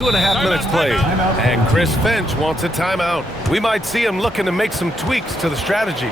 2.5 minutes played, and Chris Finch wants a timeout. We might see him looking to make some tweaks to the strategy.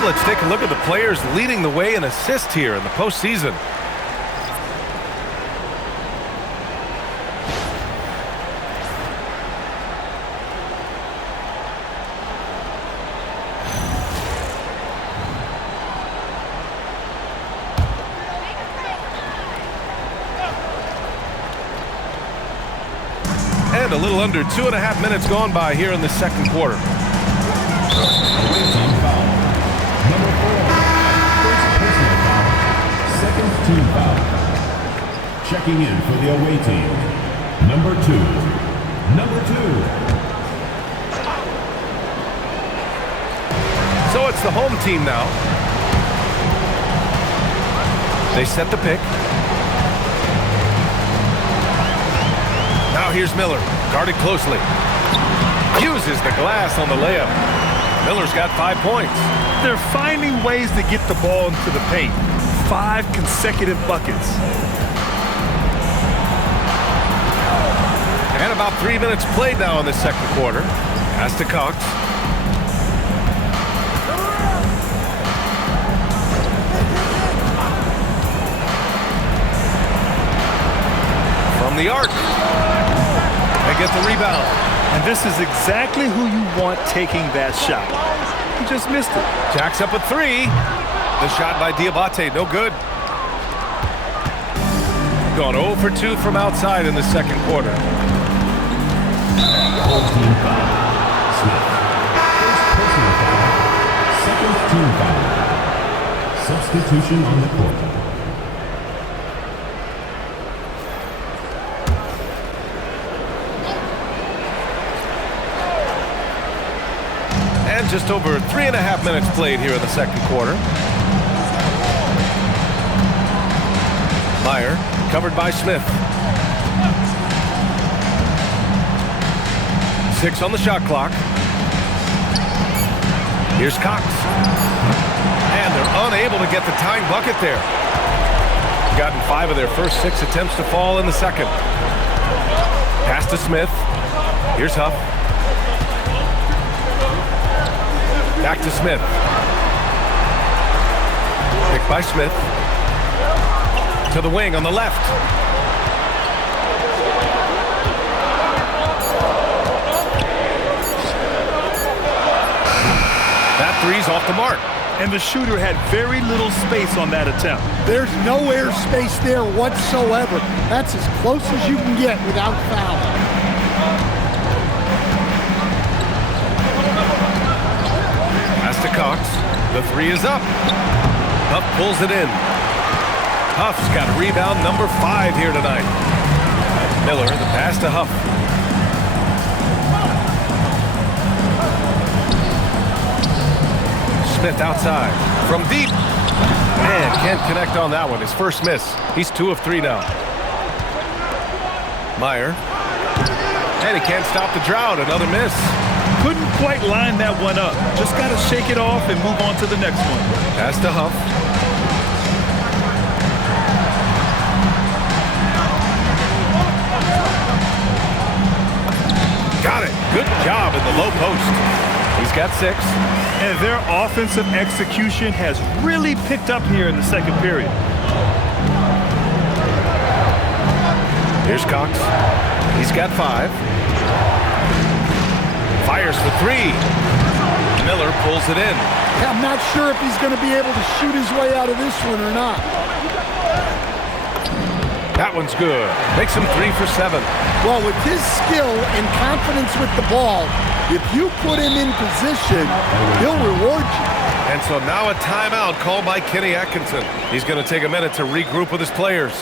Let's take a look at the players leading the way in assists here in the postseason. And a little under 2.5 minutes gone by here in the second quarter. Number 4, first personal foul, second team foul. Checking in for the away team. Number 2. So it's the home team now. They set the pick. Now here's Miller, guarded closely. Uses the glass on the layup. Miller's got 5 points. They're finding ways to get the ball into the paint. 5 consecutive buckets. And about 3 minutes played now in the second quarter. Pass to Cox. From the arc. They get the rebound. And this is exactly who you want taking that shot. He just missed it. Jacks up a 3. The shot by Diabate, no good. Gone 0 for 2 from outside in the second quarter. Full team foul. Smith. First personal foul, second team foul. Substitution on the court. Just over 3.5 minutes played here in the second quarter. Meyer covered by Smith. 6 on the shot clock. Here's Cox. And they're unable to get the tying bucket there. Gotten 5 of their first 6 attempts to fall in the second. Pass to Smith. Here's Huff. Back to Smith. Picked by Smith. To the wing on the left. That three's off the mark. And the shooter had very little space on that attempt. There's no air space there whatsoever. That's as close as you can get without fouling. To Cox. The 3 is up. Huff pulls it in. Huff's got rebound number 5 here tonight. Miller, the pass to Huff. Smith outside. From deep. Man, can't connect on that one. His first miss. He's 2 of 3 now. Meyer. And he can't stop the drought. Another miss. Couldn't quite line that one up. Just got to shake it off and move on to the next one. Pass to Huff. Good job in the low post. He's got 6. And their offensive execution has really picked up here in the second period. Here's Cox. He's got 5. Fires for 3. Miller pulls it in. Yeah, I'm not sure if he's going to be able to shoot his way out of this one or not. That one's good. Makes him 3 for 7. Well, with his skill and confidence with the ball, if you put him in position, he'll reward you. And so now a timeout called by Kenny Atkinson. He's going to take a minute to regroup with his players.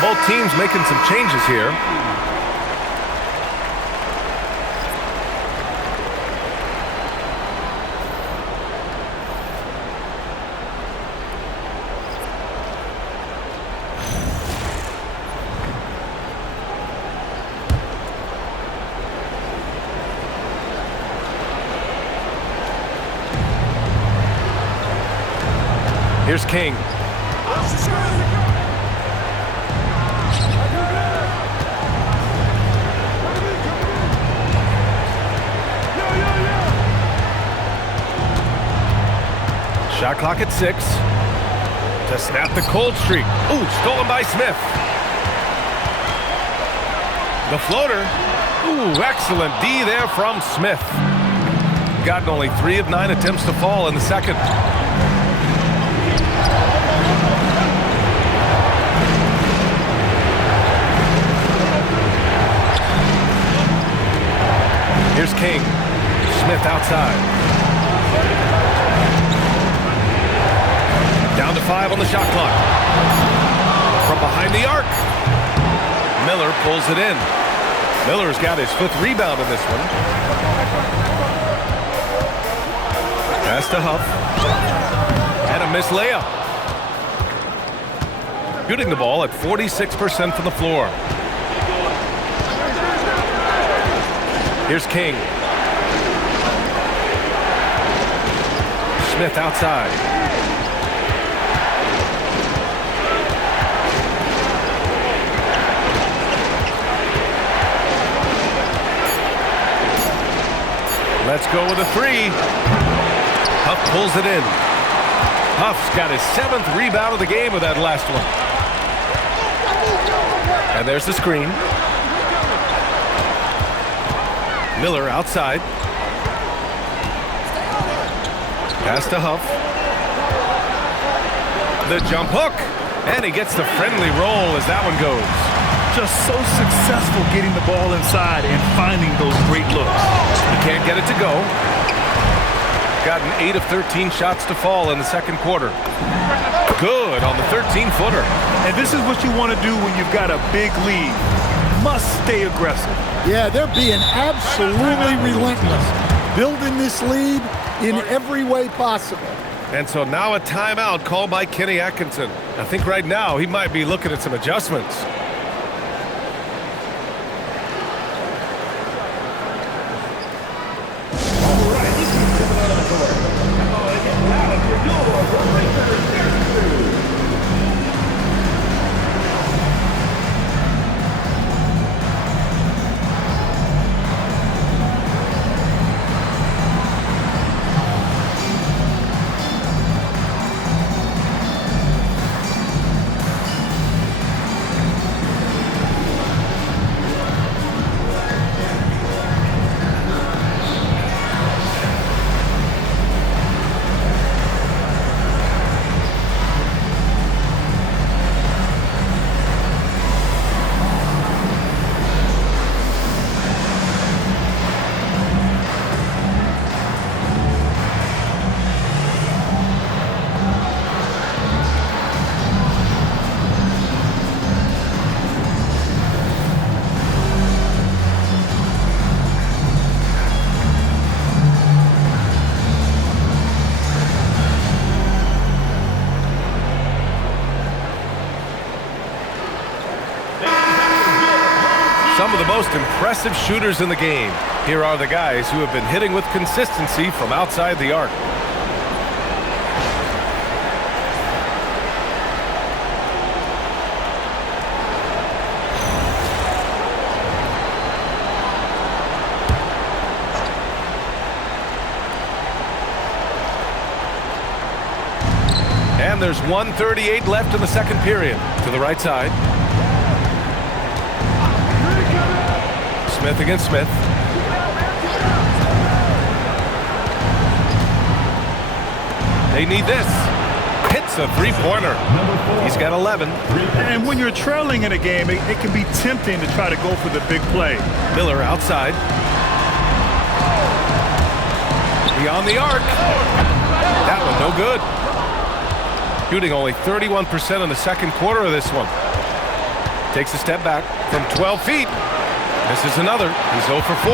Both teams making some changes here. Here's King. Shot clock at 6. To snap the cold streak. Ooh, stolen by Smith. The floater. Ooh, excellent D there from Smith. Gotten only 3 of 9 attempts to fall in the second. Here's King. Smith outside. Down to 5 on the shot clock. From behind the arc. Miller pulls it in. Miller's got his 5th rebound in this one. Pass to Huff. And a missed layup. Shooting the ball at 46% from the floor. Here's King. Smith outside. Let's go with a 3. Huff pulls it in. Huff's got his 7th rebound of the game with that last one. And there's the screen. Miller outside. Pass to Huff. The jump hook. And he gets the friendly roll as that one goes. Just so successful getting the ball inside and finding those great looks. He can't get it to go. Gotten 8 of 13 shots to fall in the second quarter. Good on the 13-footer. And this is what you want to do when you've got a big lead. Must stay aggressive. Yeah, they're being absolutely relentless. Building this lead in every way possible. And so now a timeout called by Kenny Atkinson. I think right now he might be looking at some adjustments. most impressive shooters in the game. Here are the guys who have been hitting with consistency from outside the arc. And there's 1:38 left in the second period. To the right side. Smith against Smith. They need this. Hits a three-pointer. He's got 11. And when you're trailing in a game, it can be tempting to try to go for the big play. Miller outside. Beyond the arc. That one no good. Shooting only 31% in the second quarter of this one. Takes a step back from 12 feet. This is another. He's 0 for 4.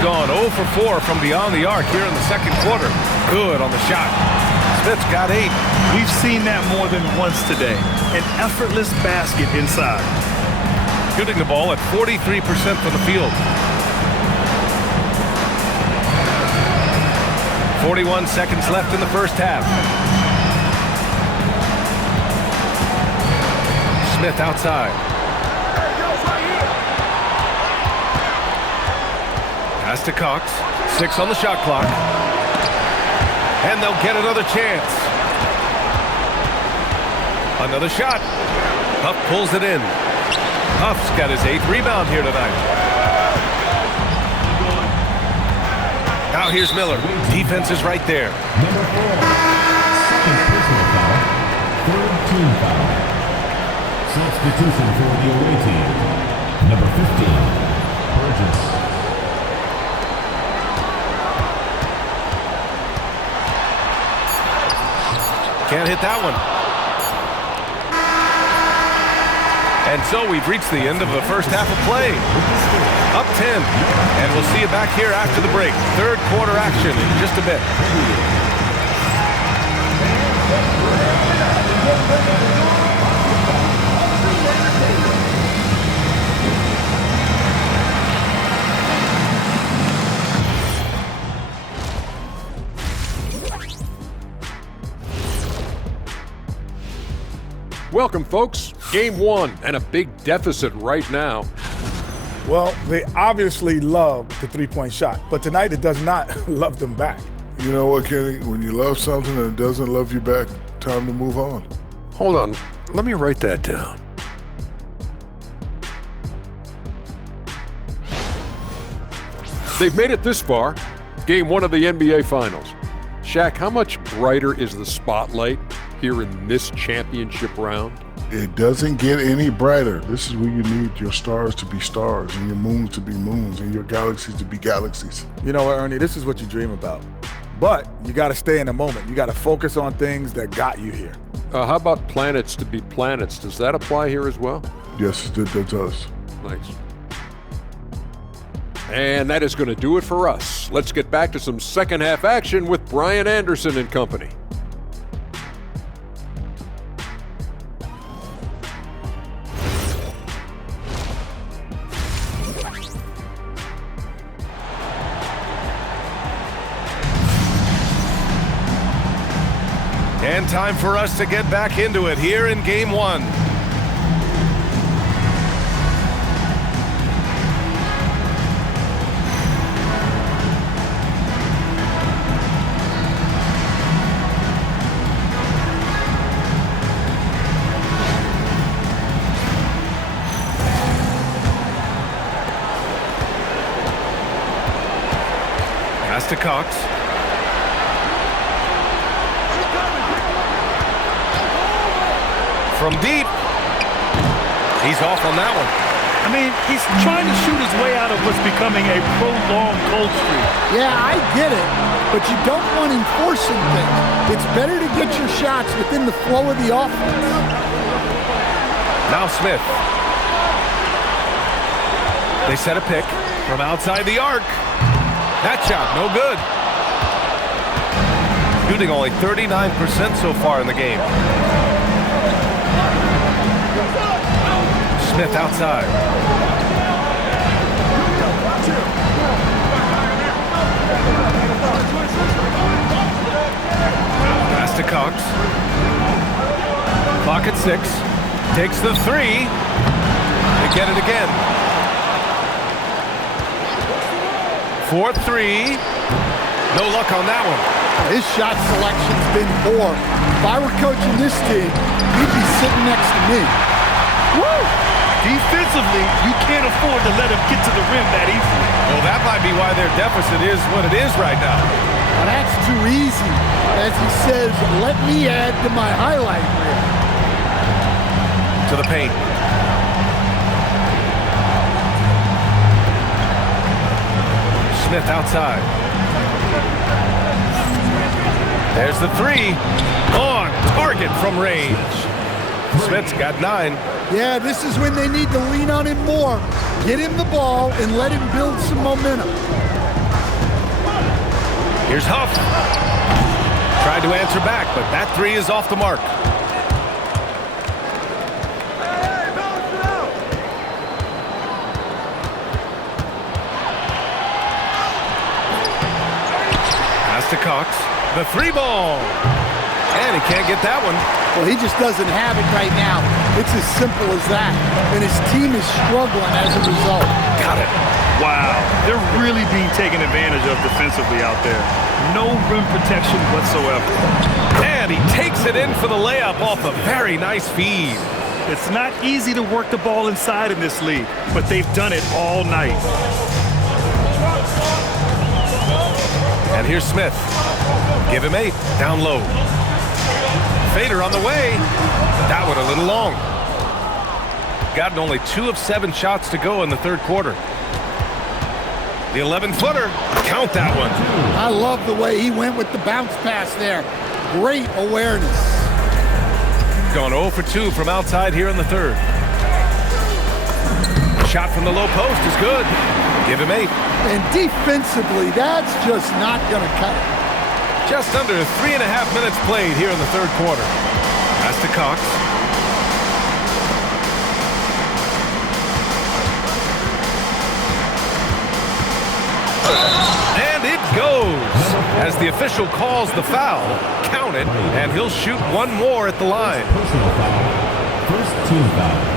Gone 0 for 4 from beyond the arc here in the second quarter. Good on the shot. Smith's got 8. We've seen that more than once today. An effortless basket inside. Shooting the ball at 43% from the field. 41 seconds left in the first half. Smith outside. Pass to Cox. 6 on the shot clock. And they'll get another chance. Another shot. Huff pulls it in. Huff's got his 8th rebound here tonight. Now here's Miller. Defense is right there. Number 4. Second personal foul. Third team foul. Substitution for the away team. Number 15. Burgess. Can't hit that one. And so we've reached the end of the first half of play. Up 10. And we'll see you back here after the break. Third quarter action in just a bit. Welcome, folks. Game 1 and a big deficit right now. Well, they obviously love the three-point shot, but tonight it does not love them back. You know what, Kenny? When you love something and it doesn't love you back, time to move on. Hold on. Let me write that down. They've made it this far. Game 1 of the NBA Finals. Shaq, how much brighter is the spotlight here in this championship round? It doesn't get any brighter. This is where you need your stars to be stars and your moons to be moons and your galaxies to be galaxies. You know what, Ernie? This is what you dream about. But you got to stay in the moment. You got to focus on things that got you here. How about planets to be planets? Does that apply here as well? Yes, it does. Thanks. And that is going to do it for us. Let's get back to some second half action with Brian Anderson and company. And time for us to get back into it here in Game 1. Pass to Cox. From deep. He's off on that one. I mean, he's trying to shoot his way out of what's becoming a prolonged cold streak. Yeah, I get it, but you don't want him forcing things. It's better to get your shots within the flow of the offense. Now Smith. They set a pick from outside the arc. That shot, no good. Shooting only 39% so far in the game. Smith outside. Clock at 6. Takes the 3. They get it again. 4-3. No luck on that one. His shot selection's been poor. If I were coaching this team, he'd be sitting next to me. Woo! Defensively, you can't afford to let him get to the rim that easily. Well, that might be why their deficit is what it is right now. Well, that's too easy. As he says, let me add to my highlight reel. To the paint. Smith outside. There's the 3. On target from range. Smith's got 9. Yeah, this is when they need to lean on him more. Get him the ball and let him build some momentum. Here's Huff. Tried to answer back, but that 3 is off the mark. Pass to Cox. The 3 ball. And he can't get that one. Well, he just doesn't have it right now. It's as simple as that. And his team is struggling as a result. Got it. Wow, they're really being taken advantage of defensively out there. No rim protection whatsoever. And he takes it in for the layup off a very nice feed. It's not easy to work the ball inside in this league, but they've done it all night. And here's Smith. Give him 8. Down low. Fader on the way. That one a little long. Gotten only 2 of 7 shots to go in the third quarter. The 11-footer. Count that one. I love the way he went with the bounce pass there. Great awareness. Gone 0 for 2 from outside here in the third. Shot from the low post is good. Give him 8. And defensively, that's just not going to cut it. Just under 3.5 minutes played here in the third quarter. Pass to Cox. And it goes. As the official calls the foul, count it, and he'll shoot one more at the line. Personal foul. First team foul.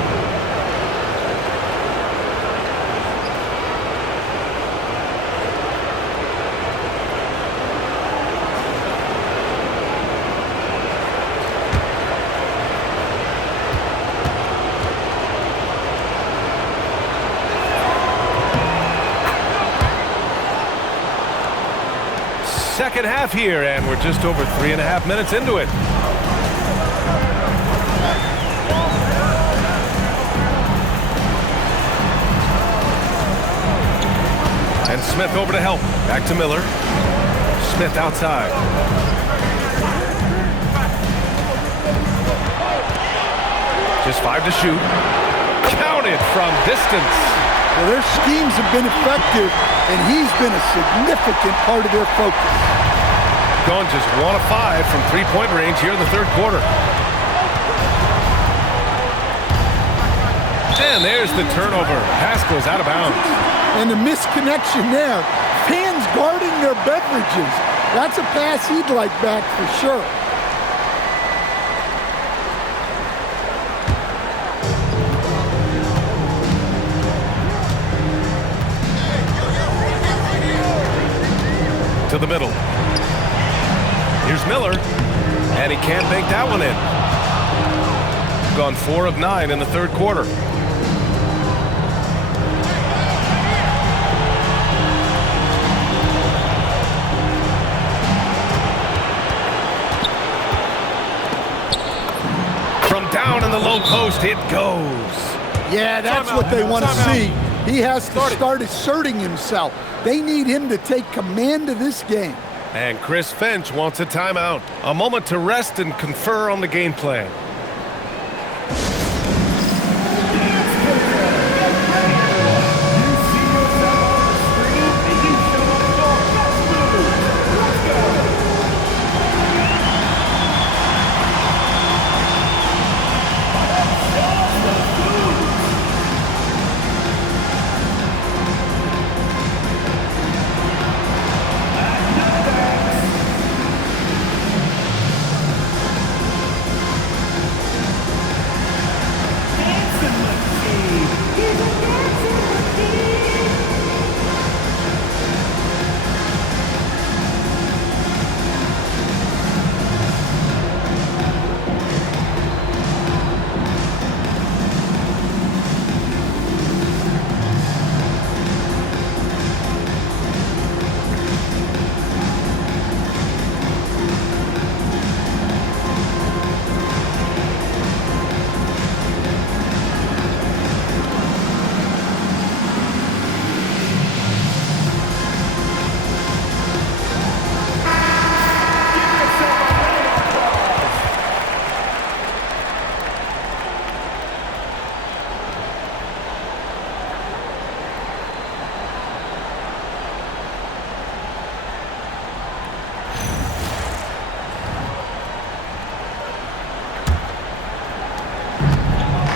Second half here, and we're just over 3.5 minutes into it. And Smith over to help. Back to Miller. Smith outside. Just 5 to shoot. Counted from distance. Well, their schemes have been effective, and he's been a significant part of their focus. Going just 1 of 5 from three-point range here in the third quarter. And there's the turnover. Pass goes out of bounds. And the misconnection there. Fans guarding their beverages. That's a pass he'd like back for sure. To the middle. Here's Miller, and he can't bank that one in. Gone 4 of 9 in the third quarter. From down in the low post, it goes. Yeah, that's what they want to see. He has to start asserting himself. They need him to take command of this game. And Chris Finch wants a timeout. A moment to rest and confer on the game plan.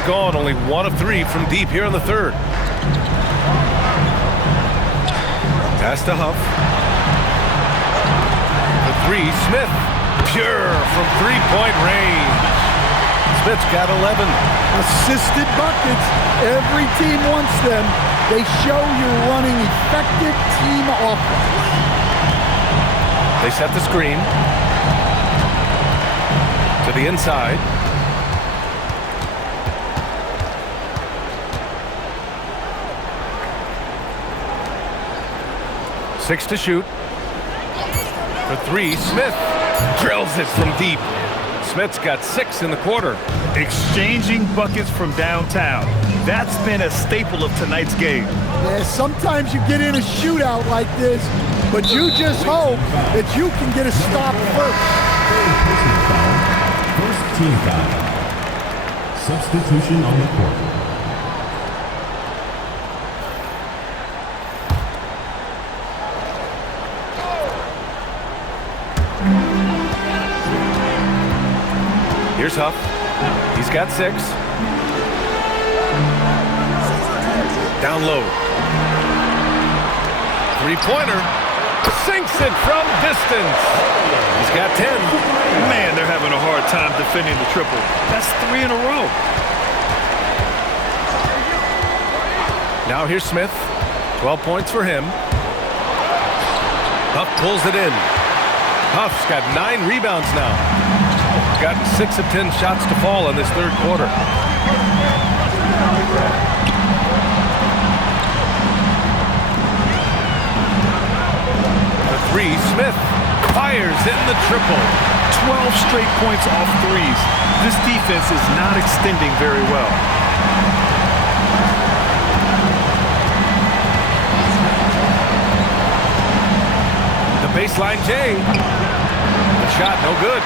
gone. Only 1 of 3 from deep here in the third. Pass to Huff. For 3, Smith. Pure from three-point range. Smith's got 11. Assisted buckets. Every team wants them. They show you're running effective team offense. They set the screen to the inside. Six to shoot. For 3, Smith drills it from deep. Smith's got 6 in the quarter. Exchanging buckets from downtown. That's been a staple of tonight's game. Yeah, sometimes you get in a shootout like this, but you just hope that you can get a stop first. First team foul. Substitution on the court. Here's Huff. He's got 6. Down low. Three-pointer. Sinks it from distance. He's got 10. Man, they're having a hard time defending the triple. That's 3 in a row. Now here's Smith. 12 points for him. Huff pulls it in. Huff's got 9 rebounds now. Gotten 6 of 10 shots to fall in this third quarter. The 3, Smith fires in the triple. 12 straight points off threes. This defense is not extending very well. The baseline J. The shot no good.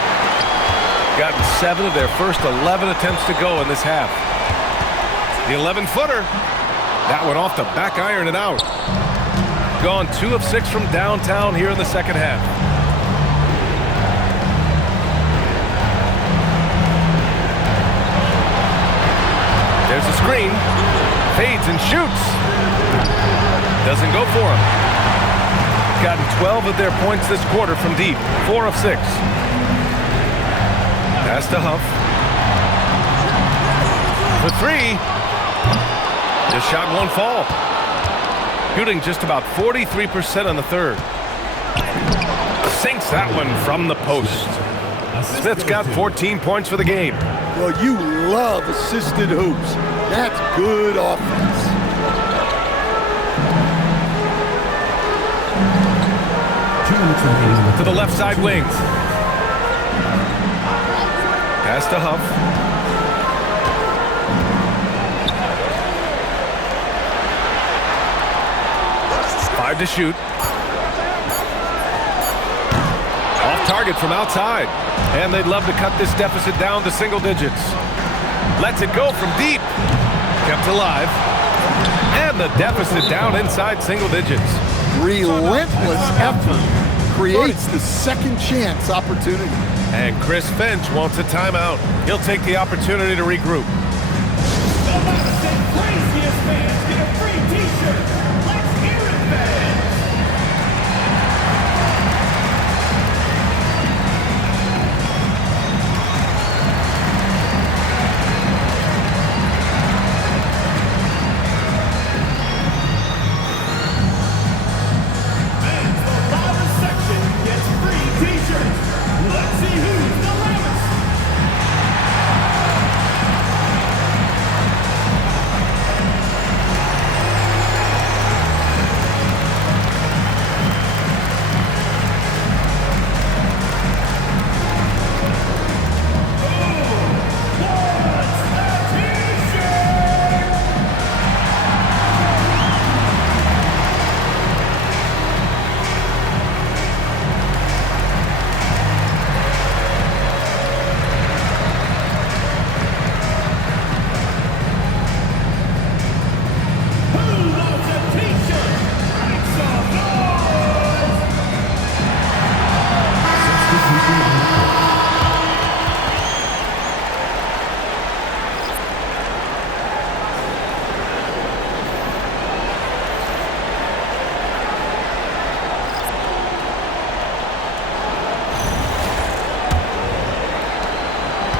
Gotten 7 of their first 11 attempts to go in this half. The 11-footer. That one off the back iron and out. Gone 2 of 6 from downtown here in the second half. There's a screen. Fades and shoots. Doesn't go for him. Gotten 12 of their points this quarter from deep. 4 of 6. Pass to Huff. For 3. This shot won't fall. Shooting just about 43% on the third. Sinks that one from the post. Smith's got 14 points for the game. Well, you love assisted hoops. That's good offense. To the left side wing. Pass to Huff. Five to shoot. Off target from outside. And they'd love to cut this deficit down to single digits. Lets it go from deep. Kept alive. And the deficit down inside single digits. Relentless effort creates the second chance opportunity. And Chris Finch wants a timeout. He'll take the opportunity to regroup.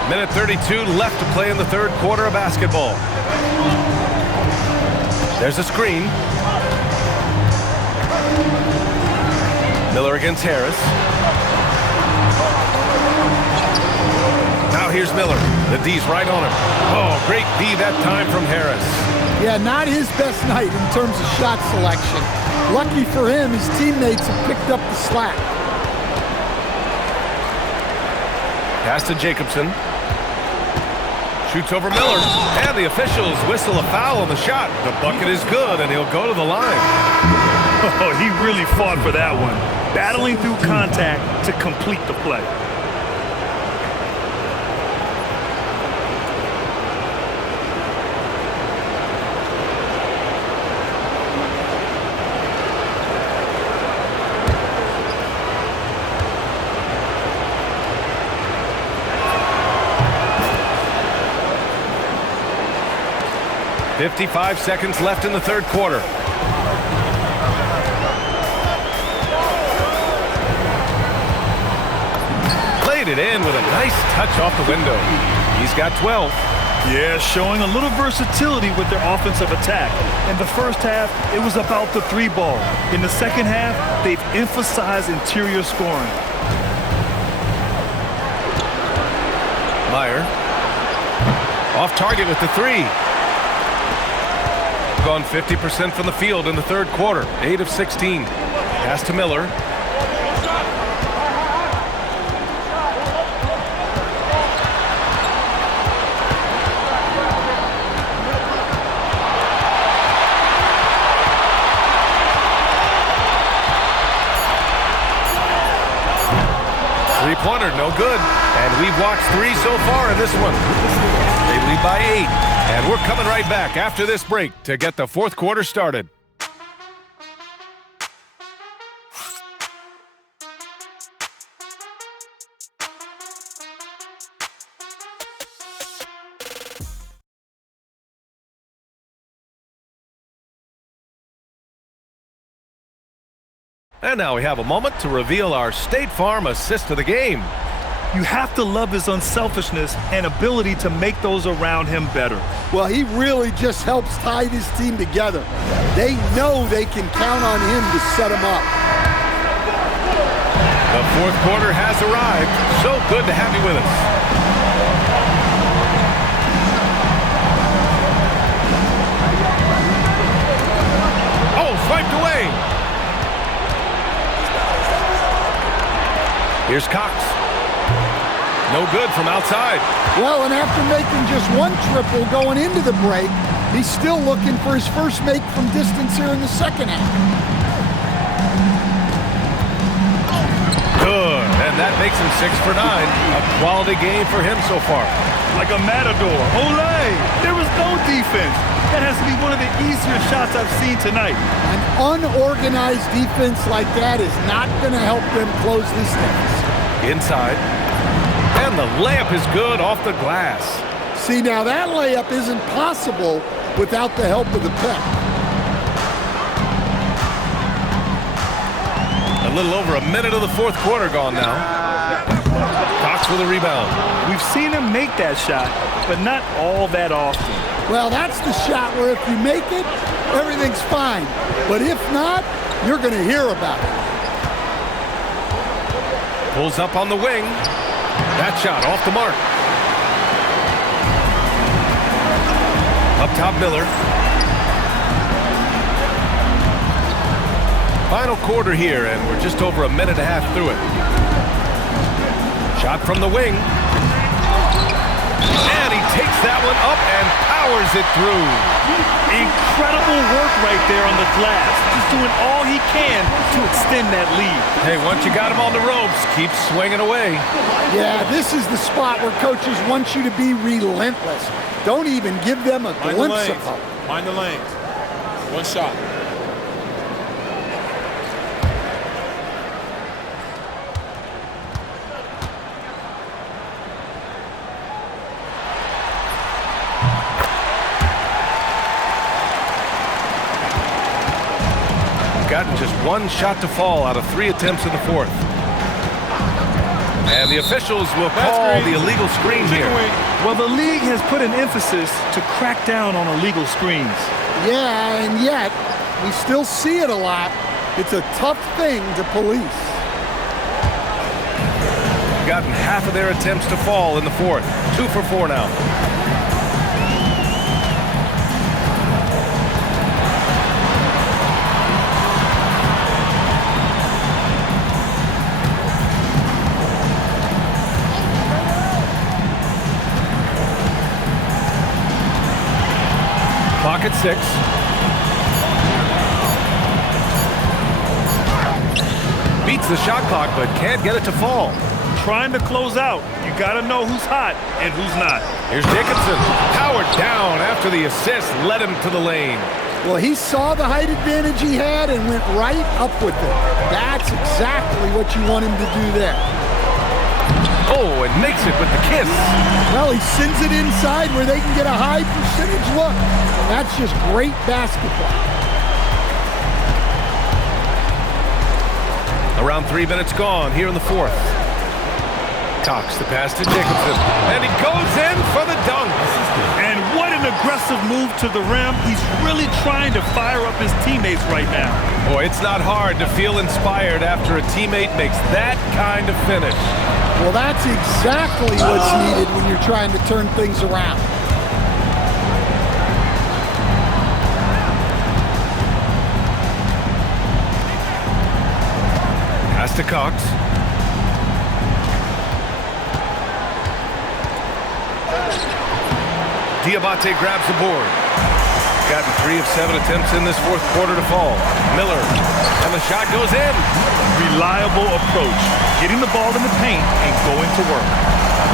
Minute 32 left to play in the third quarter of basketball. There's a screen. Miller against Harris. Now here's Miller. The D's right on him. Oh, great D that time from Harris. Yeah, not his best night in terms of shot selection. Lucky for him, his teammates have picked up the slack. Pass to Jacobson. Shoots over Miller. And the officials whistle a foul on the shot. The bucket is good, and he'll go to the line. Oh, he really fought for that one. Battling through contact to complete the play. .55 seconds left in the third quarter. Played it in with a nice touch off the window. He's got 12. Yeah, showing a little versatility with their offensive attack. In the first half, it was about the three ball. In the second half, they've emphasized interior scoring. Meyer. Off target with the three. Gone 50% from the field in the third quarter. 8 of 16. Pass to Miller. Three-pointer, no good. And we've watched 3 so far in this one. They lead by 8. And we're coming right back after this break to get the fourth quarter started. And now we have a moment to reveal our State Farm assist of the game. You have to love his unselfishness and ability to make those around him better. Well, he really just helps tie this team together. They know they can count on him to set them up. The fourth quarter has arrived. So good to have you with us. Oh, swiped away. Here's Cox. No good from outside. Well, and after making just one triple going into the break, he's still looking for his first make from distance here in the second half. Good, and that makes him 6 for 9. A quality game for him so far. Like a matador. Olay! There was no defense. That has to be one of the easier shots I've seen tonight. An unorganized defense like that is not going to help them close this deficit. Inside. And the layup is good off the glass. See, now that layup isn't possible without the help of the pick. A little over a minute of the fourth quarter gone now. Cox with a rebound. We've seen him make that shot, but not all that often. Well, that's the shot where if you make it, everything's fine. But if not, you're going to hear about it. Pulls up on the wing. That shot off the mark. Up top, Miller. Final quarter here, and we're just over a minute and a half through it. Shot from the wing. And he takes that one up and powers it through. Incredible work right there on the glass. Just doing all he can to extend that lead. Hey, once you got him on the ropes, keep swinging away. Yeah, this is the spot where coaches want you to be relentless. Don't even give them a glimpse of hope. Mind the lanes. One shot. Gotten just one shot to fall out of 3 attempts in the fourth. And the officials will call the illegal screen here. Well, the league has put an emphasis to crack down on illegal screens. Yeah, and yet we still see it a lot. It's a tough thing to police. Gotten half of their attempts to fall in the fourth. 2 for 4 now. Clock at 6. Beats the shot clock, but can't get it to fall. Trying to close out, you got to know who's hot and who's not. Here's Jacobson. Powered down after the assist led him to the lane. Well, he saw the height advantage he had and went right up with it. That's exactly what you want him to do there. Oh, and makes it with the kiss. Well, he sends it inside where they can get a high percentage look. And that's just great basketball. Around 3 minutes gone here in the fourth. Cox the pass to Jacobson, and he goes in for the dunk. And what an aggressive move to the rim. He's really trying to fire up his teammates right now. Boy, it's not hard to feel inspired after a teammate makes that kind of finish. Well, that's exactly what's needed when you're trying to turn things around. Pass to Cox. Diabate grabs the board. Gotten 3 of 7 attempts in this fourth quarter to fall. Miller, and the shot goes in. Reliable approach, getting the ball in the paint and going to work.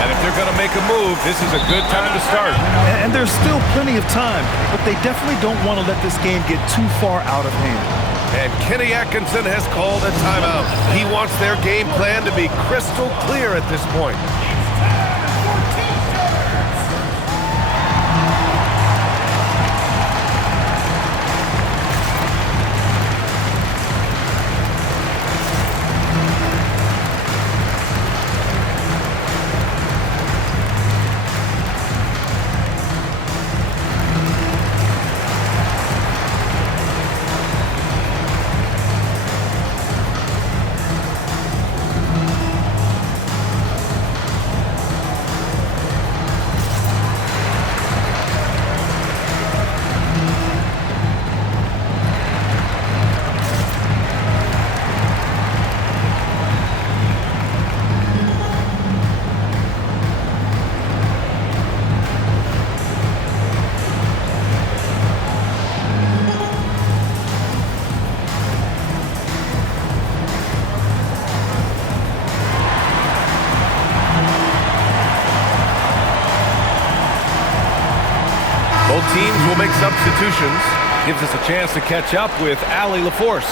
And if they're going to make a move, this is a good time to start. And there's still plenty of time, but they definitely don't want to let this game get too far out of hand. And Kenny Atkinson has called a timeout. He wants their game plan to be crystal clear at this point. Both teams will make substitutions. Gives us a chance to catch up with Allie LaForce.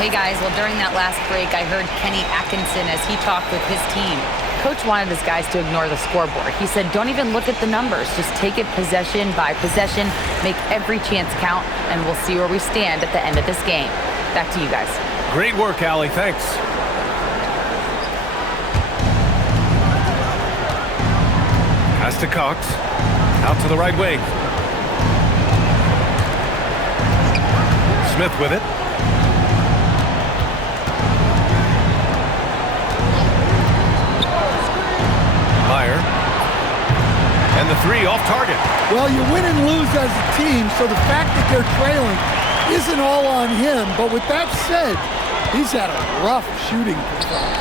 Hey guys, well during that last break I heard Kenny Atkinson as he talked with his team. Coach wanted his guys to ignore the scoreboard. He said don't even look at the numbers, just take it possession by possession, make every chance count, and we'll see where we stand at the end of this game. Back to you guys. Great work, Allie, thanks. Pass to Cox, out to the right wing. Smith with it. Meyer. And the 3 off target. Well, you win and lose as a team, so the fact that they're trailing isn't all on him. But with that said, he's had a rough shooting performance.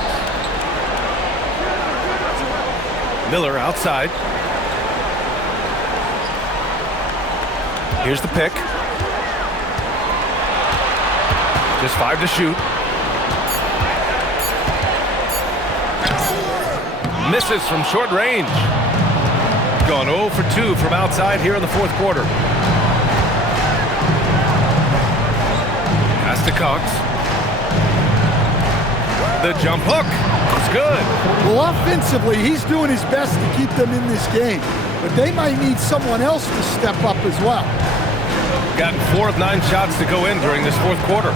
Miller outside. Here's the pick. Just 5 to shoot. Misses from short range. Gone 0 for 2 from outside here in the fourth quarter. Pass to Cox. The jump hook. It's good. Well, offensively, he's doing his best to keep them in this game. But they might need someone else to step up as well. Gotten 4 of 9 shots to go in during this fourth quarter.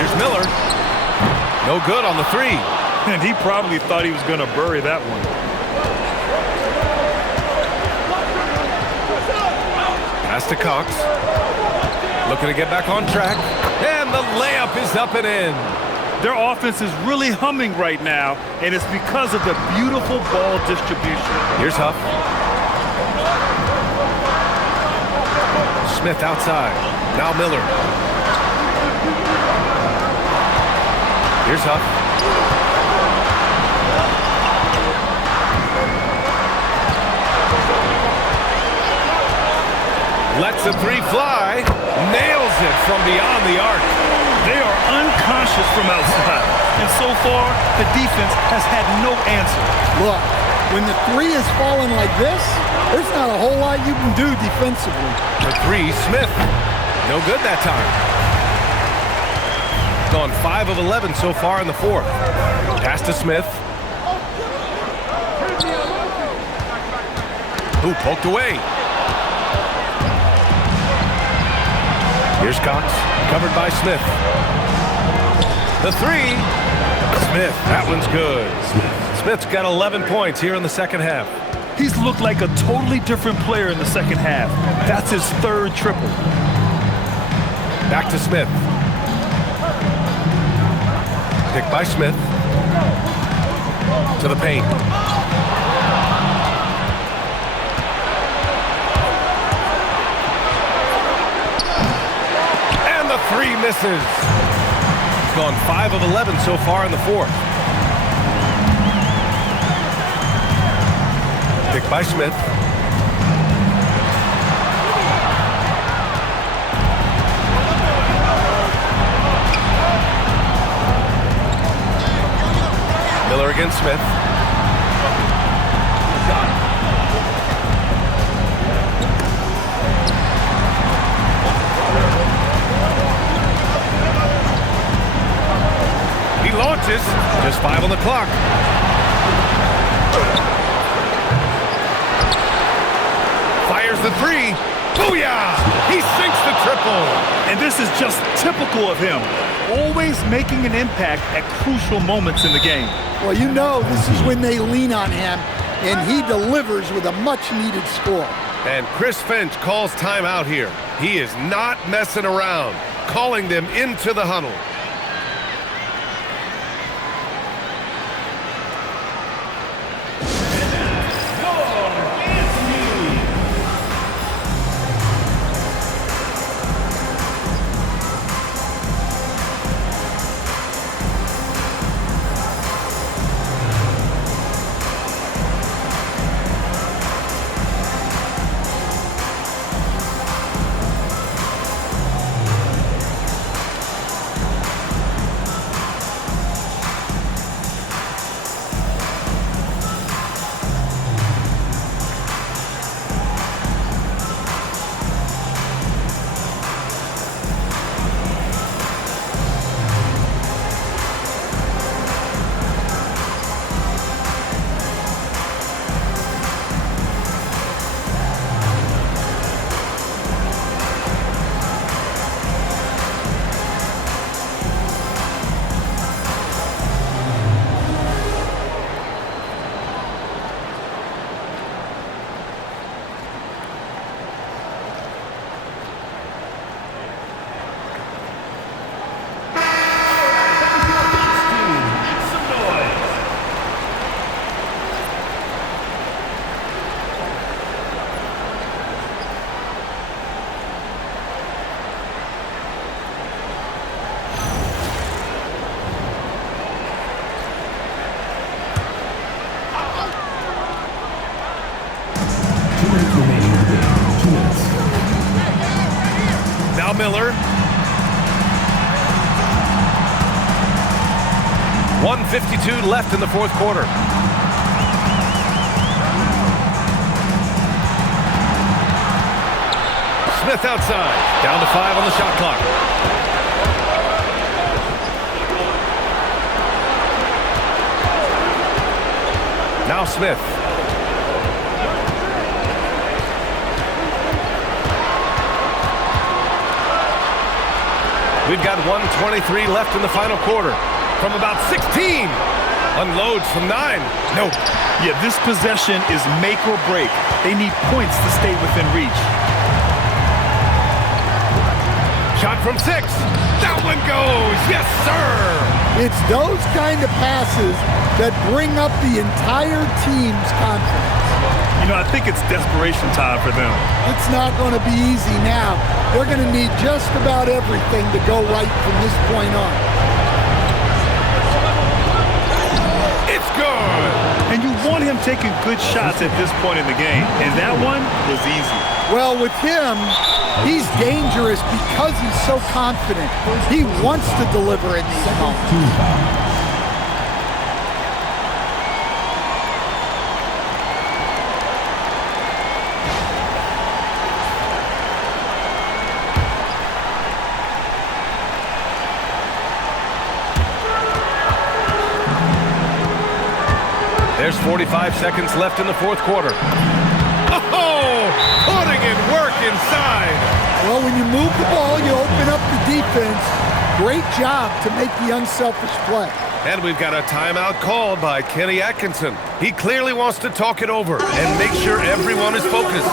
Here's Miller. No good on the 3. And he probably thought he was going to bury that one. Pass to Cox. Looking to get back on track. And the layup is up and in. Their offense is really humming right now, and it's because of the beautiful ball distribution. Here's Huff. Smith outside. Now Miller. Here's Huff. Lets the three fly. Nails it from beyond the arc. They are unconscious from outside, and so far, the defense has had no answer. Look, when the three is falling like this, there's not a whole lot you can do defensively. The three, Smith. No good that time. Gone 5 of 11 so far in the fourth. Pass to Smith. Who poked away. Here's Cox, covered by Smith. The three, Smith, that one's good. Smith's got 11 points here in the second half. He's looked like a totally different player in the second half. That's his third triple. Back to Smith. Picked by Smith. To the paint. Three misses. Gone 5 of 11 so far in the fourth. Picked by Smith. Miller against Smith. Launches, just 5 on the clock. Fires the three. Booyah! He sinks the triple. And this is just typical of him. Always making an impact at crucial moments in the game. Well, you know this is when they lean on him, and he delivers with a much-needed score. And Chris Finch calls timeout here. He is not messing around, calling them into the huddle. Miller. 1:52 left in the fourth quarter. Smith outside. Down to 5 on the shot clock. Now Smith. We've got 1:23 left in the final quarter. From about 16. Unloads from 9. Nope. Yeah, this possession is make or break. They need points to stay within reach. Shot from 6. That one goes. Yes, sir. It's those kind of passes that bring up the entire team's confidence. You know, I think it's desperation time for them. It's not going to be easy now. They're going to need just about everything to go right from this point on. It's good. And you want him taking good shots at this point in the game, and that one was easy. Well, with him, he's dangerous because he's so confident. He wants to deliver in these moments. There's 45 seconds left in the fourth quarter. Oh, putting in work inside. Well, when you move the ball, you open up the defense. Great job to make the unselfish play. And we've got a timeout called by Kenny Atkinson. He clearly wants to talk it over and make sure everyone is focused.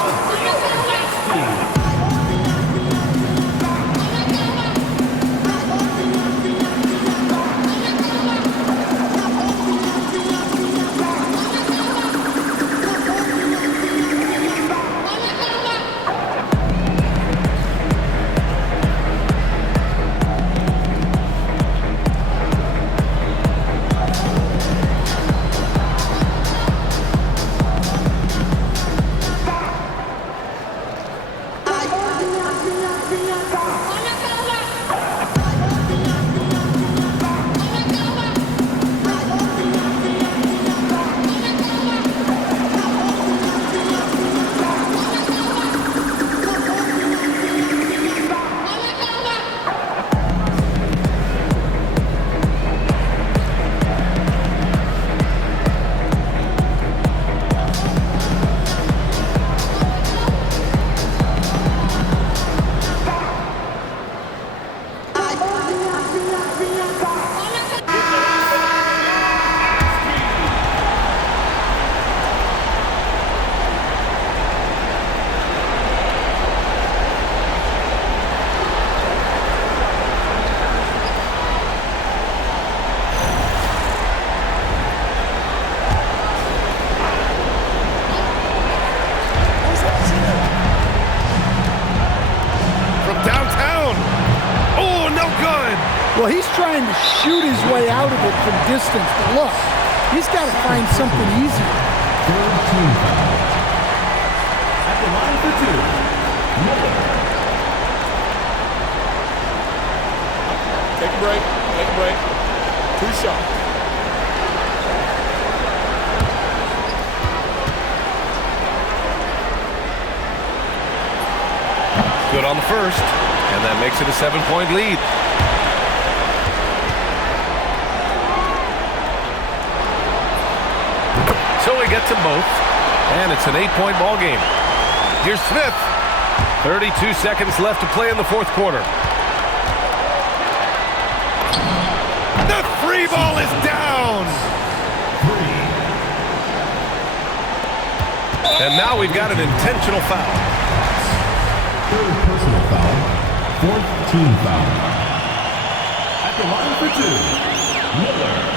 Well, he's trying to shoot his way out of it from distance, but look, he's got to find something easier. Third team foul. At the line for 2, Miller. Take a break. Take a break. 2 shots. Good on the first, and that makes it a 7-point lead. So he gets them both, and it's an 8-point ball game. Here's Smith. 32 seconds left to play in the fourth quarter. The free ball is down. And now we've got an intentional foul. Third personal foul. Fourth team foul. At the line for 2, Miller.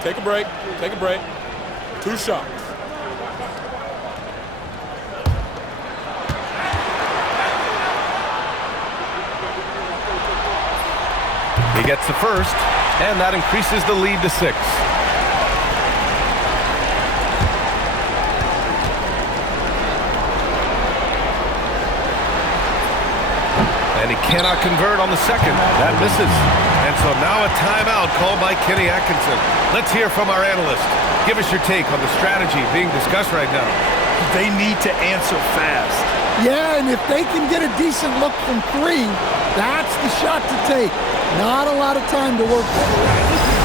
Take a break. Take a break. 2 shots. He gets the first, and that increases the lead to 6. And he cannot convert on the second. That misses. And so now a timeout called by Kenny Atkinson. Let's hear from our analyst. Give us your take on the strategy being discussed right now. They need to answer fast. Yeah, and if they can get a decent look from 3, that's the shot to take. Not a lot of time to work with.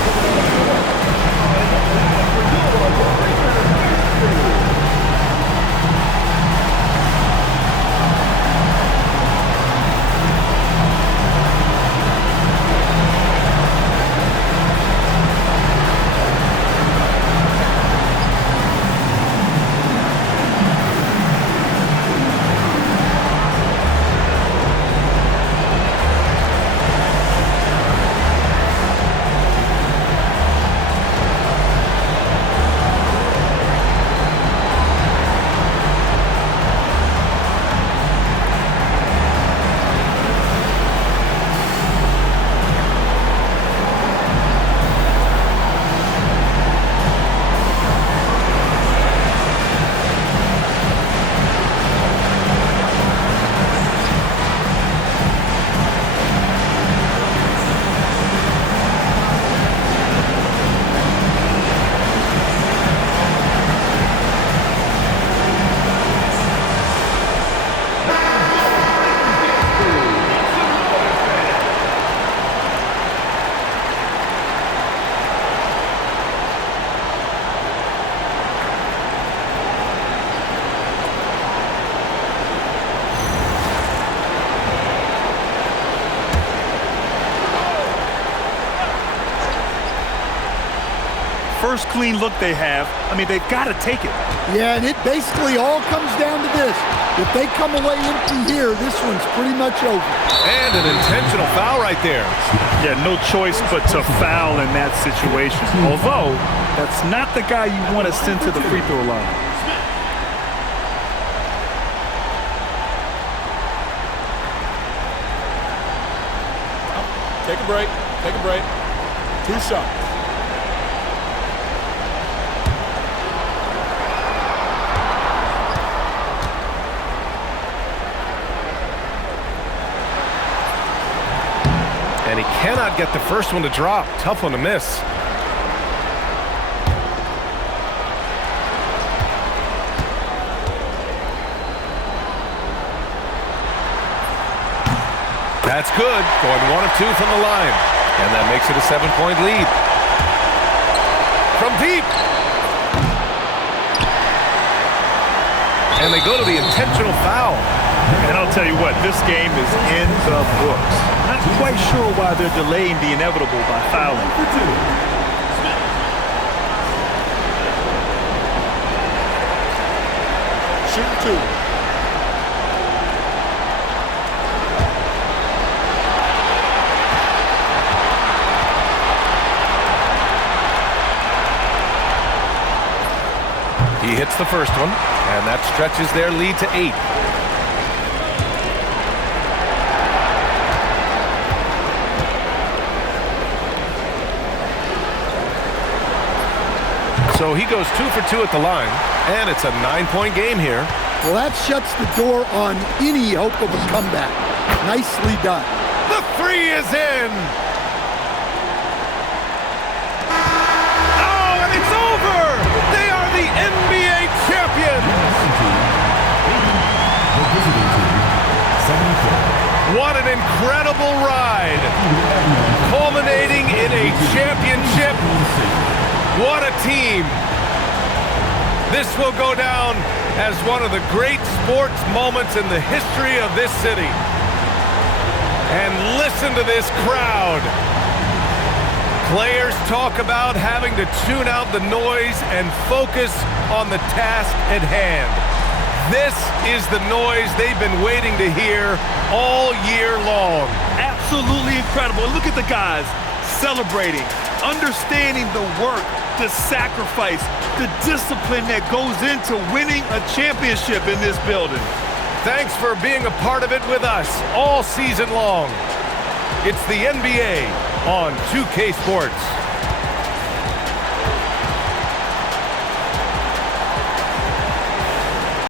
first clean look they have. I mean, they've got to take it. Yeah, and it basically all comes down to this. If they come away empty here, this one's pretty much over. And an intentional foul right there. Yeah, no choice but to foul in that situation. Although, that's not the guy you want to send to the free throw line. Take a break. Take a break. 2 shots. And he cannot get the first one to drop. Tough one to miss. That's good. Going 1 of 2 from the line. And that makes it a 7-point lead. From deep. And they go to the intentional foul. And I'll tell you what, this game is in the books. Not quite sure why they're delaying the inevitable by fouling. Shoot 2. He hits the first one, and that stretches their lead to 8. So he goes 2 for 2 at the line, and it's a 9-point game here. Well, that shuts the door on any hope of a comeback. Nicely done. The 3 is in. Oh, and it's over. They are the NBA champions. What an incredible ride. Culminating in a championship. What a team. This will go down as one of the great sports moments in the history of this city. And listen to this crowd. Players talk about having to tune out the noise and focus on the task at hand. This is the noise they've been waiting to hear all year long. Absolutely incredible. Look at the guys celebrating, understanding the work, the sacrifice, the discipline that goes into winning a championship in this building. Thanks for being a part of it with us all season long. It's the NBA on 2K Sports.